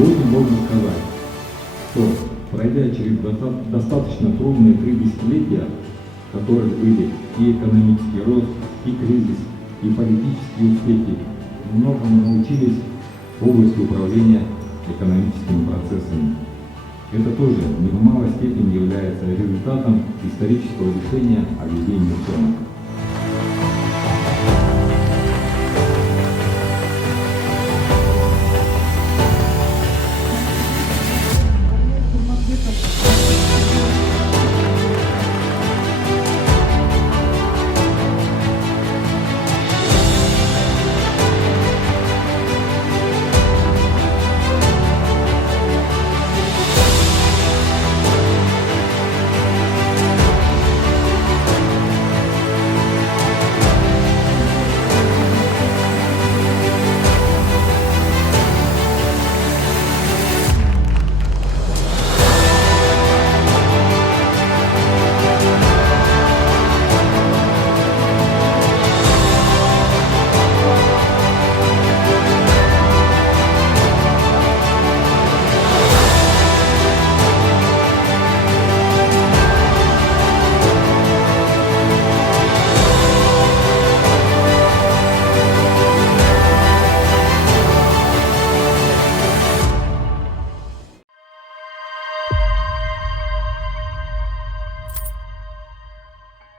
Сегодня можно сказать, что пройдя через достаточно трудные 3 десятилетия, в которых были и экономический рост, и кризис, и политические успехи, многому научились в области управления экономическими процессами. Это тоже в немалой степени является результатом исторического решения о ведении СОМа.